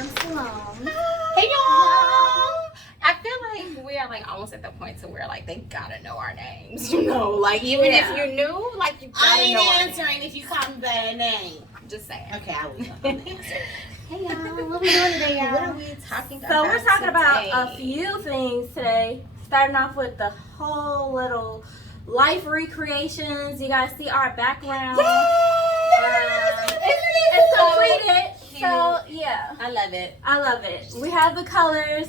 Charm Salon. Hey y'all! I feel like we are like almost at the point to where like they gotta know our names, you know? Like even if you knew, like you gotta know our answering if you call me by a name. Just saying. Okay, I will. Answer. Hey y'all, what we doing today, y'all? What are we talking about? So we're talking about today? a few things today. Starting off with the whole little life recreations. You guys see our background. It's completed. So yeah, I love it. I love it. We have the colors.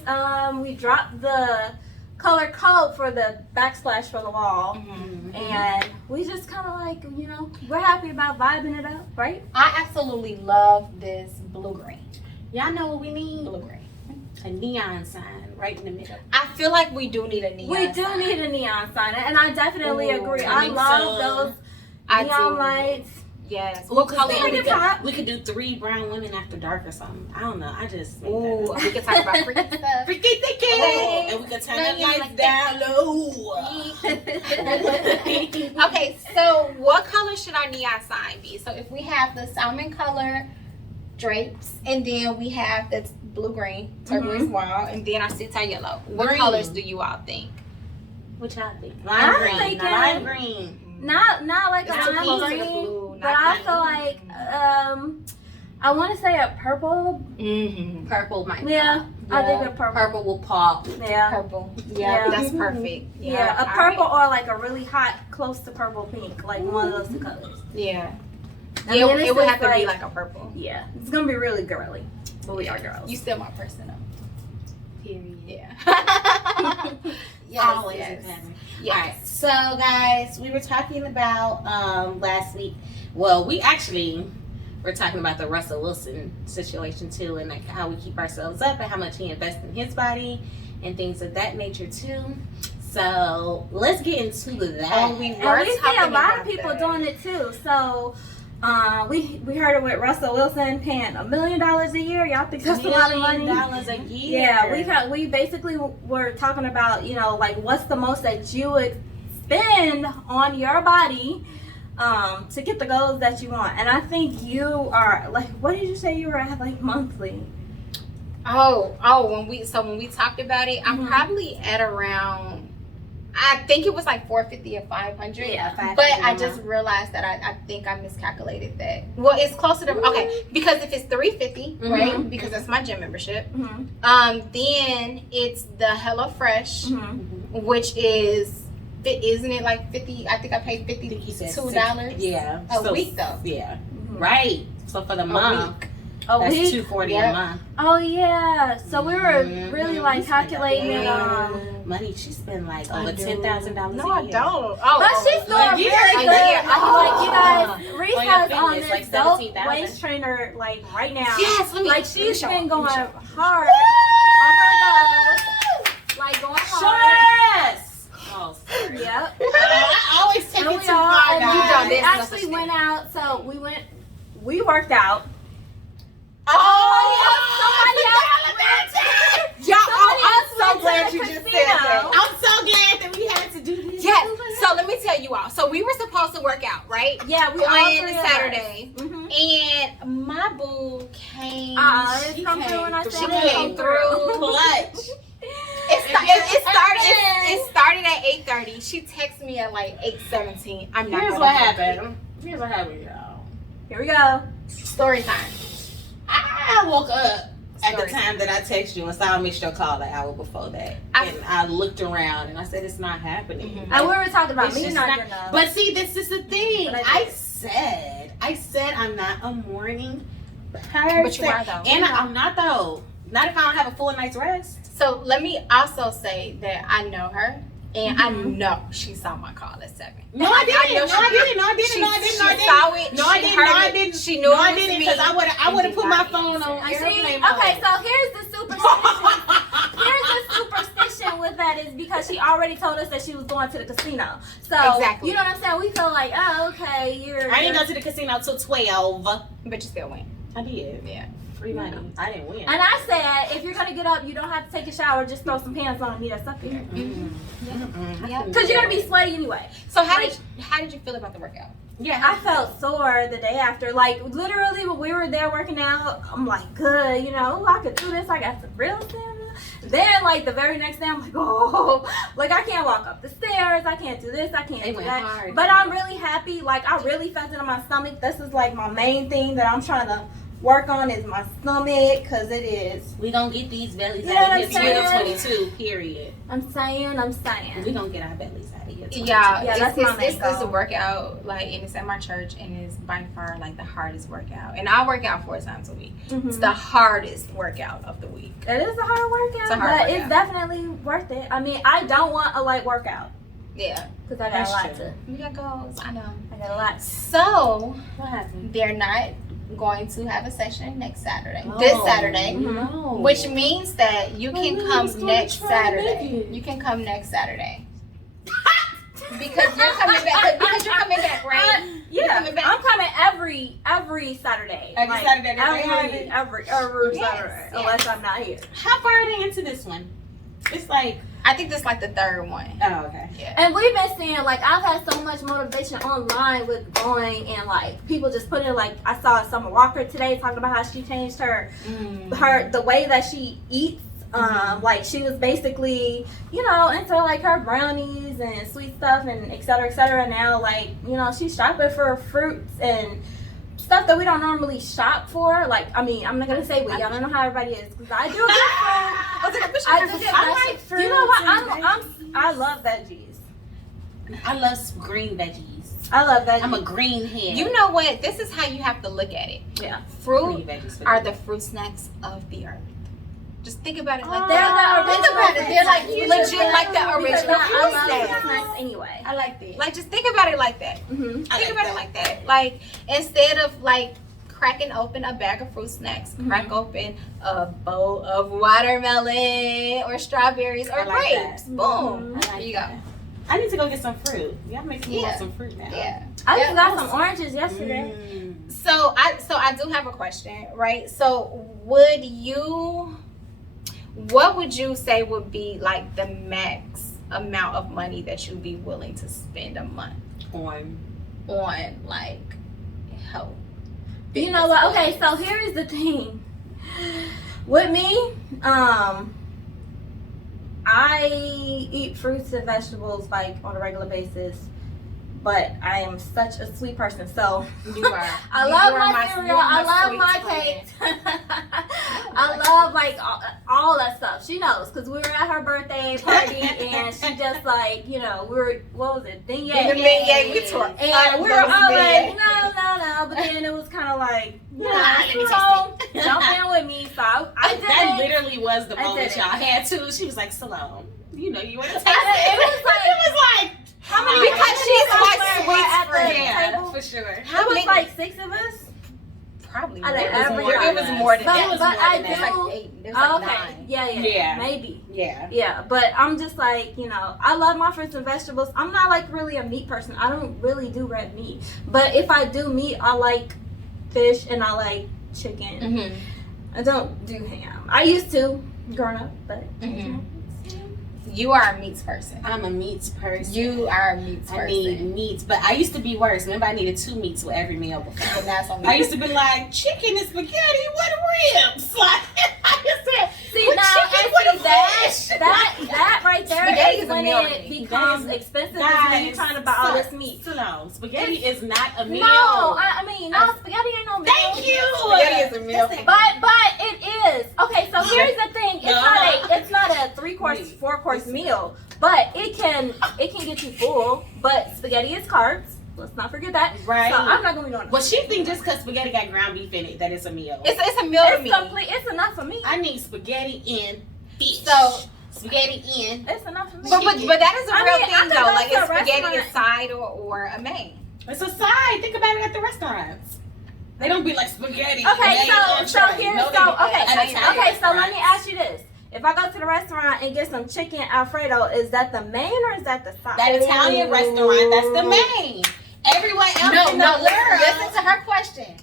We dropped the color code for the backsplash for the wall, and we just kind of like, you know, we're happy about vibing it up, right? I absolutely love this blue green. Y'all know what we need? Blue green. A neon sign right in the middle. I feel like we do need a neon. We do sign. need a neon sign, and I definitely agree. I I think love so. those I neon do. lights. Yes. What color? Pop. We could do 3 brown women after dark or something. I don't know. I just. Ooh, we could talk about freaky stuff. Freaky thinking. And we could turn the lights down low. Okay, so what color should our neon sign be? So if we have the salmon color drapes, and then we have the blue green turquoise wall, and then our sitar yellow. What Green. colors do you all think? What y'all think? I'm Lime green. thinking- Lime green. Not like It's a too lime close to the green, blue, but not I green. feel like I want to say a purple. Mm-hmm. Purple might Yeah, I think a pop. purple. Purple will pop. Yeah. Purple. Yeah. That's perfect. Yeah, a all purple right. or like a really hot, close to purple pink, like one of those two colors. Yeah. I Yeah, mean, it's it would just have to be like a purple. Yeah, it's gonna be really girly, but we are girls. You still my person though. Period. Yeah. Yes, always a pattern. Yes. All right. So, guys, we were talking about last week. Well, we actually were talking about the Russell Wilson situation too, and like how we keep ourselves up and how much he invests in his body and things of that nature too. So let's get into that. Oh, we And were we see a talking lot about of people that. doing it too. So we heard it with Russell Wilson paying $1 million a year. Y'all think that's a lot of money? $1 million a year. Yeah, we basically were talking about, you know, like what's the most that you would spend on your body to get the goals that you want. And I think you are like, what did you say you were at, like monthly? When we talked about it, I'm probably at around, I think it was like 450 or 500. Yeah, 500 But I a just month. realized that I think I miscalculated that. Well, it's closer to okay, because if it's 350, right? Because that's my gym membership. Then it's the HelloFresh, which is, isn't it like 50? I think I paid $52. Yeah. A week though. Yeah. Right. So for the month, that's $240 a month. Oh yeah. So we were really like calculating it money. She spent like over $10,000 No, a I year. don't. but she's doing really good. Like you guys, Reese On your has fitness, on this like dope 17,000. waist trainer like right now. Yes, let me. Like she's show been you. going Let me show you. hard on her goals. Like going hard. Yes. Oh, sorry. Yep. I always take And it we too all, far, and guys. we There's no actually such went out. So we worked out. I'm so glad you just said that. I'm so glad that we had to do this. Yes. So let me tell you all. So we were supposed to work out, right? Yeah, we all on three of us. Saturday, and my boo came. It's come through when I She said came through. Clutch. It started at 8:30. She texted me at like 8:17. I'm not. Here's gonna what lie. happened. Here's what happened, y'all. Here we go. Story time. I woke up at the Story time that I texted you and saw I missed your call an hour before that. And I looked around and I said, it's not happening. And we were talking about It's me just not not- getting up. But see, this is the thing. But I I said I'm not a morning person. But you are though. And I'm not though. Not if I don't have a full night's rest. So let me also say that I know her, and I know she saw my call at 7. No, I didn't. know No, I didn't. No, I didn't. She No, I didn't. No, I she saw didn't. it. No, I she didn't. heard No, I it, didn't. She knew No, it I was didn't. me. Because I would have put my phone on I see. airplane mode. Okay, so here's the superstition. Here's the superstition with that is because she already told us that she was going to the casino. So Exactly. you know what I'm saying? We feel like, oh, okay, I didn't go to the casino till 12. But you still went. I did. Yeah. Free money. I didn't win. And I said, if you're gonna get up, you don't have to take a shower. Just throw some pants on and meet us up here. Yeah. Cause you're gonna be sweaty anyway. So how did you feel about the workout? Yeah. I felt sore the day after. Like, literally, when we were there working out, I'm like, good, you know, I could do this. I got some real stamina. Then, like, the very next day, I'm like, oh, like, I can't walk up the stairs. I can't do this. I can't do that. Hard, but I'm really happy. Like, I really felt it in my stomach. This is, like, my main thing that I'm trying to work on is my stomach, because it is. We gonna get these bellies You know out what of I'm here saying? 2022, period. I'm saying. We gonna get our bellies out of here. Yeah, Yeah, that's my main this is a goal. workout, like, and it's at my church, and it's by far, like, the hardest workout. And I work out 4 times a week. Mhm. It's the hardest workout of the week. It is a hard workout, It's a hard but workout. it's definitely worth it. I mean, I don't want a light workout, Yeah. because I got That's a lot true. to. We got goals. I know. I got a lot. So, What happened? they're not going to have a session next Saturday. This Saturday. No. Which means that you Well, can we come was gonna next try to make Saturday. it. You can come next Saturday. Because you're coming back. Because you're coming back, right? Yeah, coming back? I'm coming every Saturday. Every Saturday that they have it? every Yes, Saturday, yes. unless I'm not here. How far are they into this one? It's like, I think this is like the third one. oh, okay. Yeah. And we've been seeing, like, I've had so much motivation online with going, and like people just put it, like, I saw Summer Walker today talking about how she changed her the way that she eats. Like, she was basically, you know, into like her brownies and sweet stuff and et cetera, et cetera. Now, like, you know, she's shopping for fruits and stuff that we don't normally shop for. Like, I mean, I'm not gonna say we. I don't know how everybody is, because I do get fruit. I do get I like fruit. You know what? fruits I love veggies. I love green veggies. I love veggies. I'm a green head. You know what? This is how you have to look at it. Yeah. Fruit green veggies for are me. the fruit snacks of the earth. Just think about it like They're that. the Think about it. They're like original legit fruit like the snacks, original because fruit I love snacks. fruit snacks anyway. I like that. Like, just think about it like that. Mm-hmm. I Think like about that. it like that. Like, instead of like cracking open a bag of fruit snacks, Mhm. crack open a bowl of watermelon or strawberries or I like grapes. that. Boom. Mhm. I like There you that. go. I need to go get some fruit. Y'all make me Yeah. want some fruit now. Yeah. I Yeah, just got awesome. some oranges yesterday. Mm. So I do have a question, right? So what would you say would be like the max amount of money that you'd be willing to spend a month On. on like health? You know what? Okay, so here is the thing. With me, I eat fruits and vegetables like on a regular basis, but I am such a sweet person. So You are. I You love are my you cereal. are I love sweet my twin. cakes. I love like all that stuff. She knows, because we were at her birthday party and she just like, you know, we were, what was it? Yeah, we tore And up we were those all like, big- no. But then it was kind of like, you know, Nah, let me taste jump in with me. So I did That it. literally was the I moment did it. y'all had to. She was like, Salome, you know, you want to taste It was like, it was like, how many Because she's people like were sweet at the yeah, table? for sure. It was like 6 of us. Probably I more. think It was every more. It was more than But, that. was but more I than do. It was like 8. It was like Okay. 9. Yeah. Yeah. Maybe. Yeah. Yeah, but I'm just like, you know, I love my fruits and vegetables. I'm not like really a meat person. I don't really do red meat. But if I do meat, I like fish and I like chicken. Mm-hmm. I don't do ham. I used to growing up, but Mhm. You are a meats person. I'm a meats person. You are a meats I need person. meats, but I used to be worse. Remember, I needed 2 meats with every meal before. But now it's on I used to be like, chicken and spaghetti, what ribs? Like, I used to, see with now, chicken, and what see a that, fish. that right there Spaghetti is is a when meal to it me. becomes That is- expensive, is when you're Guys, trying to buy all this meat. No, spaghetti is not a meal. No, I mean, no, spaghetti ain't no meal. Thank you. Spaghetti is a meal. But it is. Okay, so here's the thing. It's No. not a 3-course, 4-course meal, but it can get you full. But spaghetti is carbs. Let's not forget that. Right. So I'm not gonna be doing Well, she think just because spaghetti got ground beef in it that it's a meal. It's a meal to It's me. complete. It's enough for me. I need spaghetti and fish. So- spaghetti and It's enough for me. But that is a I real mean, I thing could though. go Like, to a is spaghetti a restaurant. side or a main? it's a side. Think about it at the restaurants. They don't be like spaghetti. Okay, main so entree. here's No, they so be okay, at Italian okay. So let restaurants. me ask you this: if I go to the restaurant and get some chicken Alfredo, is that the main or is that the side? That Italian restaurant, that's the main. Everyone else in the world. Listen to her question.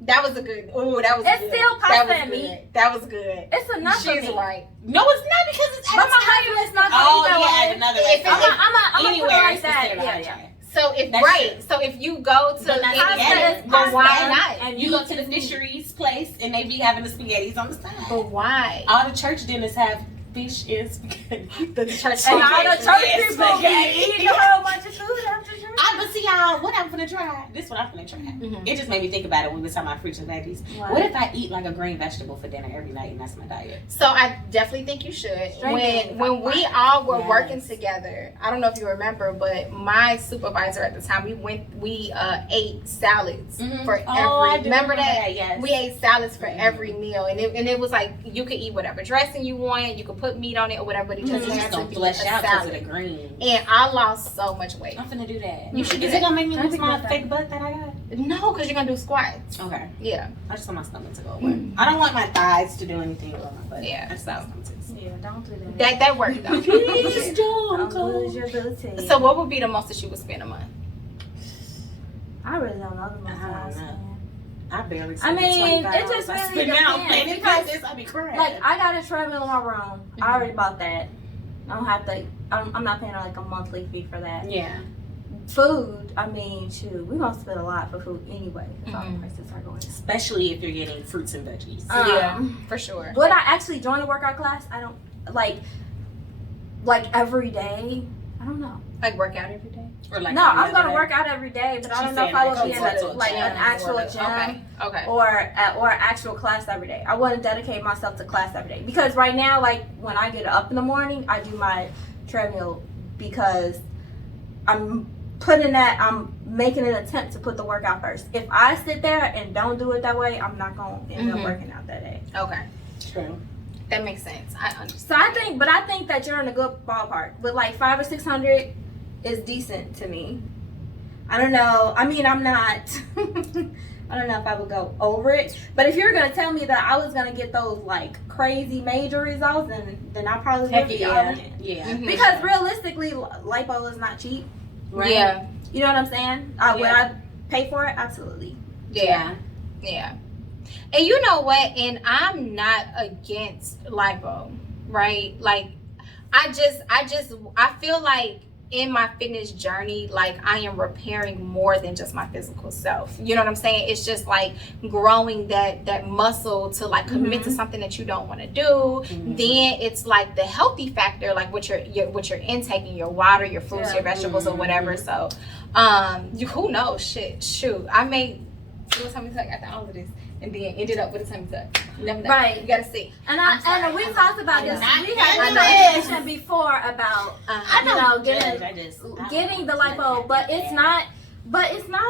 That was a good. Ooh, that was It's good. still pasta that was and good. meat. That was good. It's enough for She's me. right. No, it's not because it's But my Italian. husband is not gonna Oh eat that yeah, way. at another If restaurant. I'm gonna put it Anywhere like it's that. considered Yeah, entree. yeah. So if That's right, true. so if you go to But not any together. but why Pasta. not? And you go to the fisheries place and they be having the spaghettis on the side. But why? All the church dinners have fish and spaghetti. The church And all the church Yes, people spaghetti. eating a whole bunch of food after church. But see y'all, what I'm finna try. This what I'm finna try. Mhm. It just made me think about it when we were talking about fruits and veggies. What if I eat like a green vegetable for dinner every night and that's my diet? So I definitely think you should. Strengthening. When we all were Yes. working together, I don't know if you remember, but my supervisor at the time, we ate salads for every. Remember that? Yes. We ate salads for every meal, and it was like you could eat whatever dressing you wanted, you could put meat on it or whatever, but it just It's had just to gonna be flush a out because of the salad. green. And I lost so much weight. I'm finna do that. You should do Is it that. gonna make me I lose think my about fake butt that I got? No, because you're gonna do squats. Okay. Yeah, I just want my stomach to go away. I don't want my thighs to do anything with my butt. Yeah, I just want my stomach Yeah, don't do that. that worked though. to. Please Don't don't lose go. your booty. So what would be the most that you would spend a month? I really don't know the most. I don't I know. spend. I barely I spend mean, $25. it just I really spend now depends, paying because, this. I be crying. Like, I got a treadmill in my room. I already bought that. I don't have to. I'm not paying like a monthly fee for that. yeah. Food, I mean, shoot, we're gonna spend a lot for food anyway. Because all the Mhm. prices are going. Especially if you're getting fruits and veggies. Yeah, for sure. Would I actually join a workout class? I don't like every day. I don't know. Like work out every day. Or like No, I'm another gonna day. work out every day, but I She's don't know if saying I like would be in go to a like an gym actual or gym. Okay. Or an actual class every day. I want to dedicate myself to class every day because right now, like when I get up in the morning, I do my treadmill because I'm making an attempt to put the workout first. If I sit there and don't do it that way, I'm not gonna end up working out that day. Okay. True. That makes sense. I understand. So I think that you're in a good ballpark. But like 500 or 600 is decent to me. I don't know. I mean, I'm not. I don't know if I would go over it. But if you're gonna tell me that I was gonna get those like crazy major results, then I probably would be all in. Yeah. Mhm. Because realistically, lipo is not cheap. Right. Yeah. You know what I'm saying? Would Yeah. I pay for it? Absolutely. Yeah. Yeah. And you know what? And I'm not against lipo, right? Like I feel like in my fitness journey, like I am repairing more than just my physical self. You know what I'm saying? It's just like growing that muscle to like commit to something that you don't want to do. Mhm. Then it's like the healthy factor, like what you're intaking, your water, your fruits, your vegetables, or whatever. So, who knows? Shoot, I may do a tummy tuck after all of this, and then ended up with a tummy tuck. You never know. Right. You gotta see. And I'm sorry. and we talked about this. I'm We not had doing this this. conversation before about I you know don't getting judge, getting the lipo, but it's not. But it's not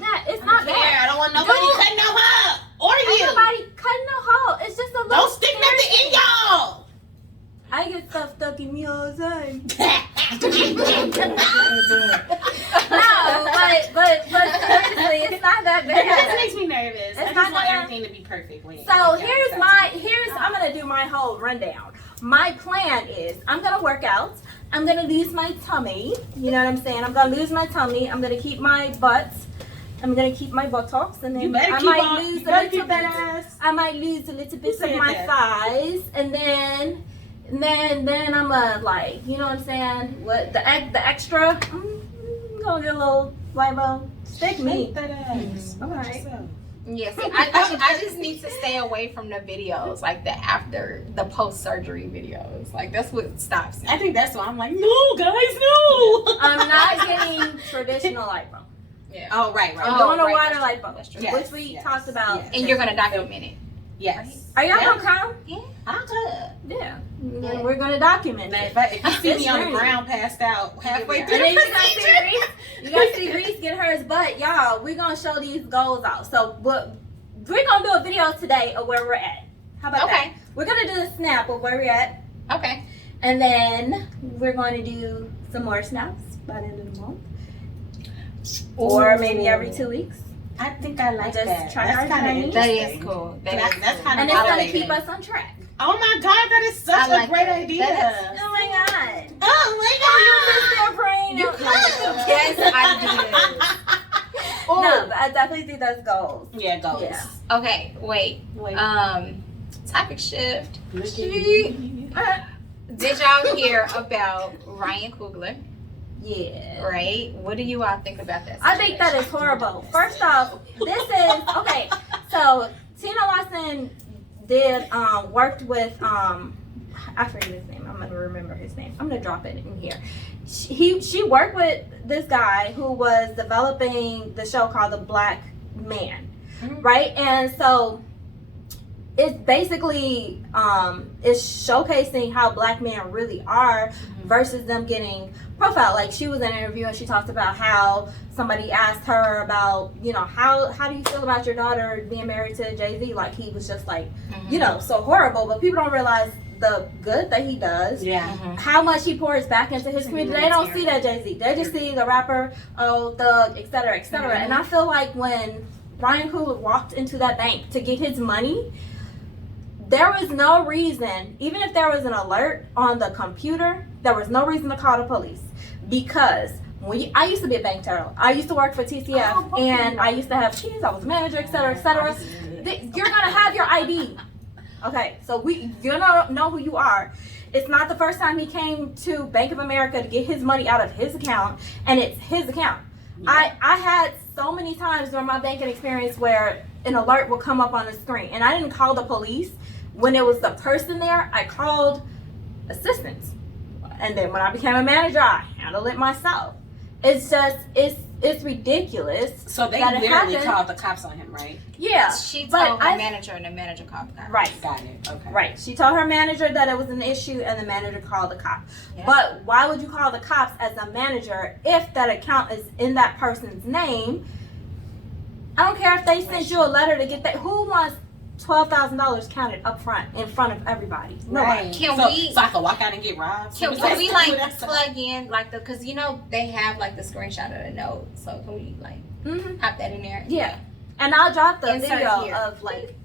that. It's not there. bad. I don't want nobody Don't- cutting no up. Or Ain't you. nobody cutting no hole. It's just a little. Don't stick nothing in y'all. I get stuff stuck in me all the time. No, but seriously, it's not that It just bad. makes me nervous. It's I not just want gonna- everything to be perfect. When So I'm gonna do my whole rundown. My plan is I'm gonna work out. I'm gonna lose my tummy. You know what I'm saying? I'm gonna lose my tummy. I'm gonna keep my butt. I'm gonna keep my buttocks, and then You better I keep might on. lose You a better little keep that bit. ass. I might lose a little bit of said my that? thighs, and then I'm a like, you know what I'm saying? What the extra? I'm gonna get a little lipo. Stick me. Shake that ass. All right. Yeah, see, I just need to stay away from the videos, like the post-surgery videos. Like, that's what stops me. I think that's why I'm like, no, guys, no. I'm not getting traditional lipo. Yeah. Oh, right. I'm Oh, doing a right, water that's true, lipo, that's true. Yes, which we yes, talked about. yes. And you're going to document it. Yes. Are y'all Yeah. gonna come? I'll cut. Yeah. Yeah. We're gonna document Now, it. if you see It's me on the journey. ground passed out halfway And through then the you gotta see procedure. Reese. You gotta see Reese get hers, but y'all, we're gonna show these goals out. So we're gonna do a video today of where we're at. How about that? Okay. We're gonna do a snap of where we're at, Okay. and then we're going to do some more snaps by the end of the month, or maybe every 2 weeks. I think I like Just that. try That's our kind of journey. That interesting. is cool. That's That's kind And of it's gonna motivating. keep us on track. Oh my God, that is such I like a great that. idea. That Oh my god. Oh my God. You're praying. You could. Yes, I No, but I definitely think that's goals. Yeah, goals. Yeah. Okay, wait. Wait. Topic shift. Look at you. Did y'all hear about Ryan Coogler? Yeah. Right? What do you all think about that? I think that is horrible. First off, this is okay. So Tina Watson did worked with I forget his name. I'm gonna remember his name. I'm gonna drop it in here. She worked with this guy who was developing the show called The Black Man, right? And so it's basically it's showcasing how black men really are versus them getting profiled. Like, she was in an interview and she talked about how somebody asked her about, you know, how do you feel about your daughter being married to Jay-Z? Like, he was just like, you know, so horrible. But people don't realize the good that he does, how much he pours back into his community. They don't see that Jay-Z. They just see the rapper, thug, et cetera, et cetera. And I feel like when Ryan Coogler walked into that bank to get his money, there was no reason, even if there was an alert on the computer, there was no reason to call the police. Because I used to be a bank teller. I used to work for TCF, and I used to have keys. I was a manager, et cetera, et cetera. You're going to have your ID. Okay, so you're going to know who you are. It's not the first time he came to Bank of America to get his money out of his account, and it's his account. I had so many times during my banking experience where an alert will come up on the screen, and I didn't call the police. When it was the person there, I called assistance. And then when I became a manager, I handled it myself. It's just, it's ridiculous. So they literally called the cops on him, right? Yeah. She told her manager, and the manager called the cops. Right. Got it. Okay. Right. She told her manager that it was an issue, and the manager called the cops. Yeah. But why would you call the cops as a manager if that account is in that person's name? I don't care if they sent you a letter to get that. Who wants $12,000 counted up front in front of everybody? Right. So I can walk out and get robbed? Can we like plug in like because you know they have like the screenshot of the note, so can we like pop that in there? Yeah. And I'll drop the Insert video here. of like,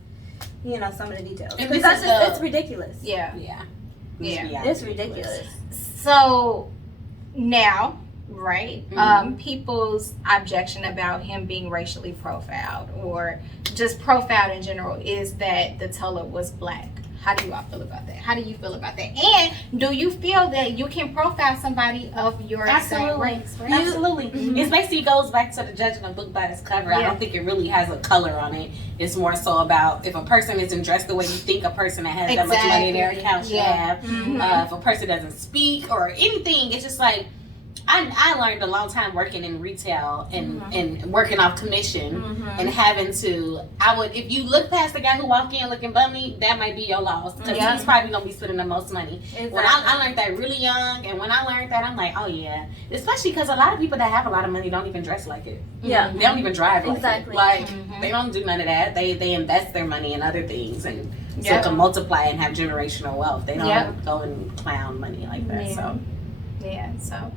you know, some of the details. And because it's ridiculous. Yeah. It's ridiculous. So now, right, people's objection about him being racially profiled or just profiled in general is that the teller was black. How do you all feel about that? How do you feel about that? And do you feel that you can profile somebody of your same race? Right? Absolutely. It basically goes back to the judging a book by its cover. I don't think it really has a color on it. It's more so about if a person isn't dressed the way you think a person that has that much money in their account should have. If a person doesn't speak or anything, it's just like, I learned a long time working in retail and working off commission and having to, if you look past the guy who walked in looking bummy, that might be your loss because he's probably going to be spending the most money. Exactly. When I learned that really young, and when I learned that, I'm like, oh yeah. Especially because a lot of people that have a lot of money don't even dress like it. Yeah. They don't even drive like it. Like, they don't do none of that. They invest their money in other things and so it can multiply and have generational wealth. They don't go and clown money like that. So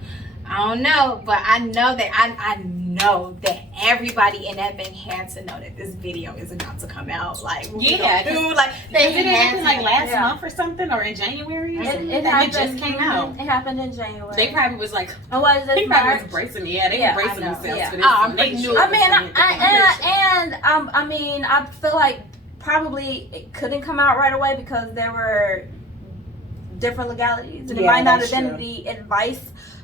I don't know, but I know that I know that everybody in that bank had to know that this video is about to come out. Like, dude, like they did it happen like last month or something, or in January. It just came out. It happened in January. They probably was like, they probably was bracing. Yeah, they were bracing themselves for this. I mean, I feel like probably it couldn't come out right away because there were different legalities, and it might not have been the advice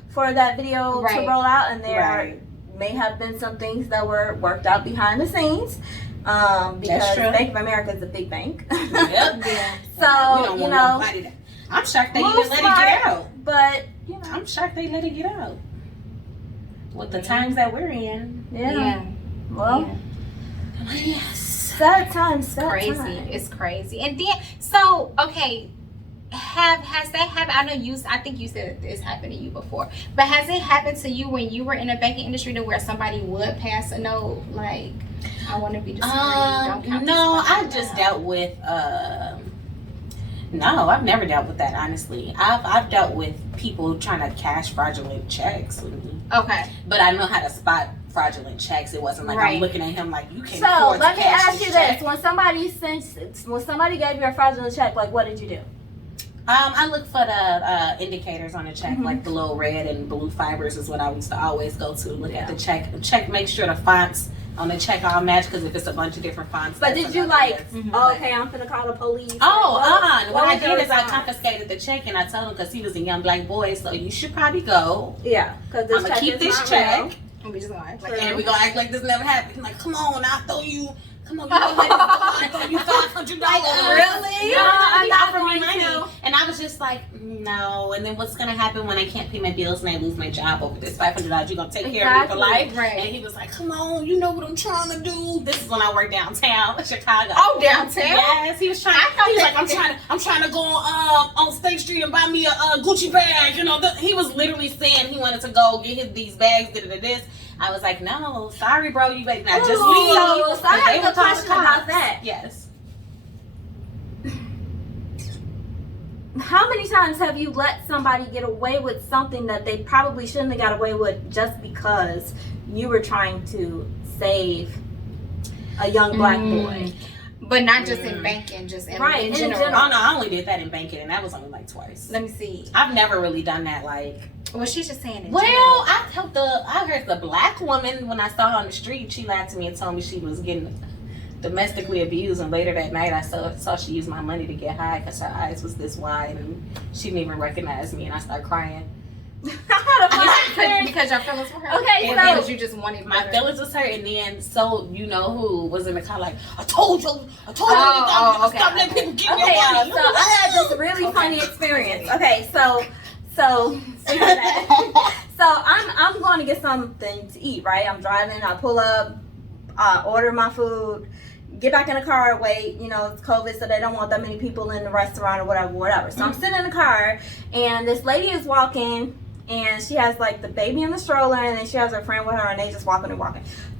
for that video to roll out, and there may have been some things that were worked out behind the scenes because Bank of America is a big bank. So you know, I'm shocked they even let it get out. But you know, I'm shocked they let it get out with the times that we're in. Well, yes, sad times. It's crazy. And then so okay. Has that happened? I think you said this happened to you before, but has it happened to you when you were in the banking industry to where somebody would pass a note like, I want to be discreet, don't count no, I just dealt with no, I've never dealt with that, honestly. I've dealt with people trying to cash fraudulent checks with me. Okay. But I know how to spot fraudulent checks. It wasn't like I'm looking at him like, you can't So afford let to me cash ask you check. this: when somebody gave you a fraudulent check, like, what did you do? I look for the indicators on the check, like the little red and blue fibers is what I used to always go to. Look at the check, make sure the fonts on the check all match, because if it's a bunch of different fonts. But that's did you another like, risk. okay, I'm finna call the police? What I was your did is I response? confiscated the check, and I told him, because he was a young black boy, so you should probably go. Yeah, because this I'm gonna check keep is this not check. real. And we just gonna act True. like And we gonna act like this never happened. He's like, come on, I'll throw you. Come on, you know what? I'll throw you $500. Really? No, I'm he not offered me going money, to. and I was just like, no. And then what's gonna happen when I can't pay my bills and I lose my job over this $500? You gonna take care of me for life? Right. And he was like, come on, you know what I'm trying to do. This is when I worked downtown, Chicago. Oh, downtown? Yes, he was trying. He was like, I'm trying to go on State Street and buy me a Gucci bag. You know, he was literally saying he wanted to go get these bags. This. I was like, no, sorry, bro. You better not just leave. So I They have will a call the question about cops. that. Yes. How many times have you let somebody get away with something that they probably shouldn't have got away with just because you were trying to save a young black boy? But not just in banking, just in, Right, in in general. general. Oh no, I only did that in banking, and that was only like twice. Let me see. I've never really done that. Like, Well, she's just saying it. well, I heard the black woman when I saw her on the street. She lied to me and told me she was getting domestically abused, and later that night I saw she used my money to get high because her eyes was this wide and she didn't even recognize me, and I started crying. because your feelings were hurt. Okay, and so- because you just wanted My better. feelings was hurt, and then so you know who was in the car like, I told you, Oh, stop okay. letting people get Okay, your y'all, money. so I had this really funny experience. Okay, so I'm going to get something to eat, right? I'm driving, I pull up, order my food, get back in the car, wait, you know, it's COVID, so they don't want that many people in the restaurant or whatever. So I'm sitting in the car, and this lady is walking, and she has like the baby in the stroller, and then she has her friend with her, and they just walking.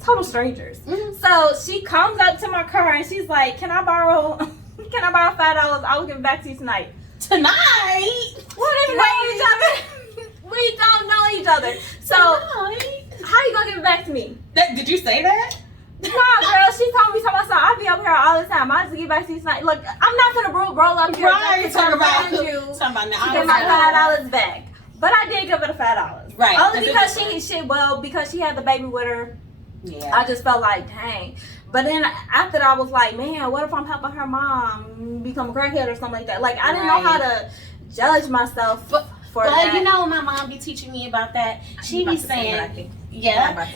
Total strangers. So she comes up to my car, and she's like, can I borrow $5? I will give it back to you tonight. Tonight? We don't even know each other. We don't know each other. So Tonight? how you gonna give it back to me? Did you say that? Nah, girl, she told me something. I be up here all the time. I just get back to you tonight. Look, I'm not gonna roll up here Right, just talk to about remind you talking about to now. get my $5 back. But I did give her the $5. Right, Only 'cause because because she had the baby with her. Yeah. I just felt like, dang. But then after that, I was like, man, what if I'm helping her mom become a crackhead or something like that? Like, I didn't know how to judge myself for But that. you know, my mom be teaching me about that. She be saying,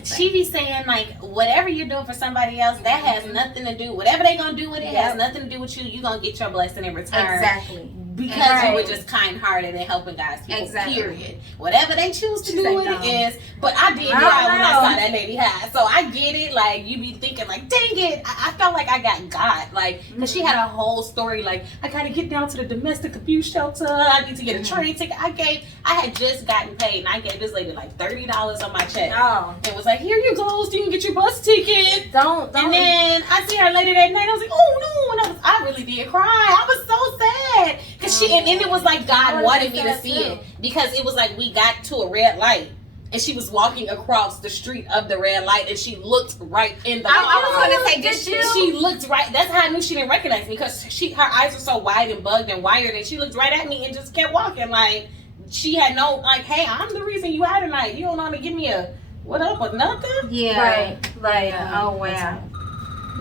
she be saying like, whatever you're doing for somebody else, that has nothing to do. Whatever they gonna do with it has nothing to do with you. You gonna get your blessing in return. Exactly. Because you were just kind-hearted and helping God's people. Exactly. Period. Whatever they choose to She's do like, with no. it is. But I did cry when I saw that lady high. So I get it. Like, you be thinking like, dang it. I felt like I got. Like, because she had a whole story. Like, I gotta get down to the domestic abuse shelter. I need to get a train ticket. I had just gotten paid, and I gave this lady like $30 on my check. No. It was like, here you go, so you can get your bus ticket. Don't. And then I see her later that night. I was like, oh no! And I really did cry. I was so sad because and it was like God wanted me to see it because it was like we got to a red light and she was walking across the street of the red light and she looked right in the car. I was gonna say, She looked right. That's how I knew she didn't recognize me because her eyes were so wide and bugged and wired, and she looked right at me and just kept walking like she had no like, hey, I'm the reason you out tonight. You don't want to give me a what up or nothing? Yeah. Right. Yeah. Oh wow.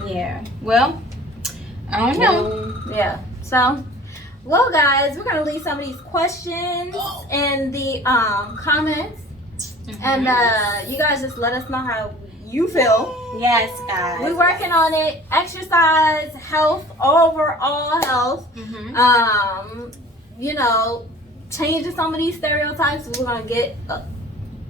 Yeah. Well, I don't know. Yeah. So, well, guys, we're gonna leave some of these questions in the comments, and you guys just let us know how you feel. Yes, guys. We're working on it. Exercise, health, overall health. You know, changing some of these stereotypes. We're gonna get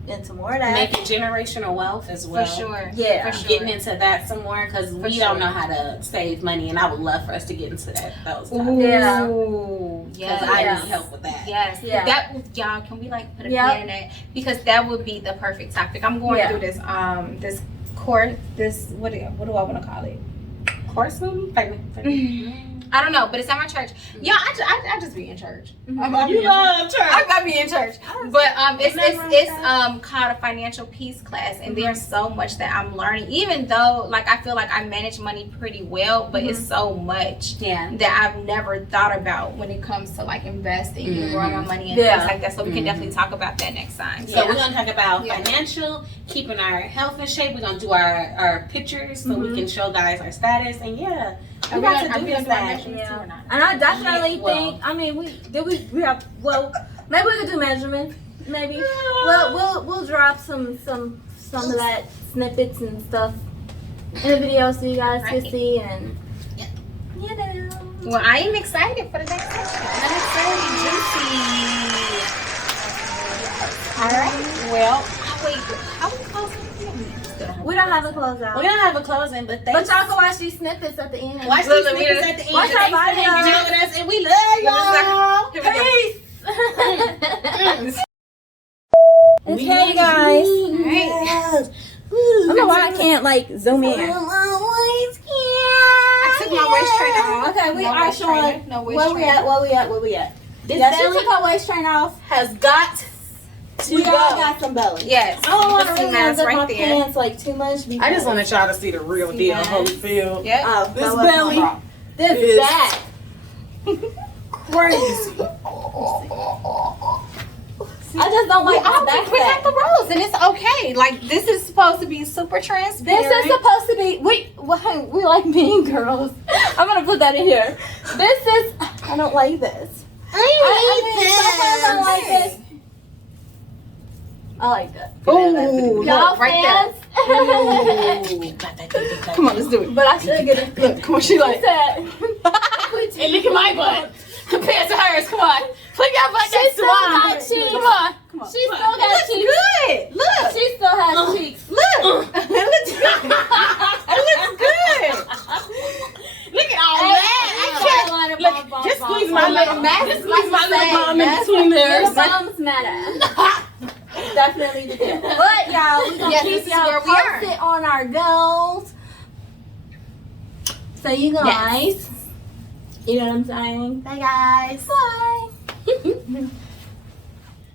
into more of that. Making generational wealth as well. For sure. Yeah. For sure. Getting into that some more because we don't know how to save money, and I would love for us to get into those topics. Yeah. Ooh, Because yes. I need help with that. Yes. Yeah. That y'all, can we like put a Yep. pin in that? Because that would be the perfect topic. I'm going through this this course, this what do I want to call it? Course movie? I don't know, but it's at my church. Yeah, I just be in church. You love church. I be in church. But it's called a financial peace class, and there's so much that I'm learning. Even though like I feel like I manage money pretty well, but it's so much that I've never thought about when it comes to like investing and growing my money and things like that. So we can definitely talk about that next time. So we're gonna talk about financial, keeping our health in shape. We're gonna do our pictures so we can show guys our status, and we got to do this thing. And I definitely think. I mean, we have. Well, maybe we could do measurements. Maybe. Well, we'll drop some of that snippets and stuff in the video so you guys can see and you know. Well, I am excited for the next session. That's very juicy. All right. Well, wait. How we closing? We don't have a closeout. We don't have a closing, but y'all can watch these snippets at the end. Watch these snippets at the end. Watch our Thanks for hanging out with us, and we love y'all. Peace. Okay, guys. Yes. I don't know why I can't like zoom in. I took my waist trainer off. Okay, we are showing. Where we at? This belly she took her waist trainer off. has got to We go. all got some belly. Yes. I don't want to You can see really mine unzip right my there. pants like too much. I just wanted y'all to see the real deal, Holyfield. Yep. Oh, This that wasn't belly my fault. This is back. crazy. I just don't like my back We got fat. the rolls, and it's okay. Like this is supposed to be super transparent. This is supposed to be. We like Mean Girls. I'm gonna put that in here. This is. I don't like this. I don't like this. I like that. Ooh, Y'all look, right fans? Come on, let's do it. But I should get it. Look, come on, she like. said. And look at my butt compared to hers. Come on, put your butt She next to still got mine. cheeks. Come on. She still got cheeks. Good. Look. She still has cheeks. Look. It looks good. It looks good. Look at all that. Look, just squeeze my little bum in between there. Little bums matter. Definitely the deal. But y'all, we gonna keep y'all posted on our goals. So you guys, you know what I'm saying? Bye, guys. Bye.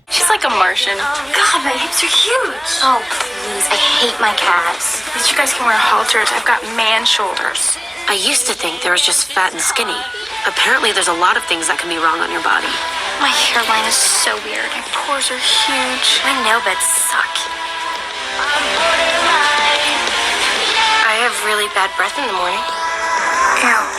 She's like a Martian. God, my hips are huge. Oh, please. I hate my calves. At least you guys can wear halters. I've got man shoulders. I used to think there was just fat and skinny. Apparently, there's a lot of things that can be wrong on your body. My hairline is so weird. My pores are huge. My nail beds suck. I have really bad breath in the morning. Ew.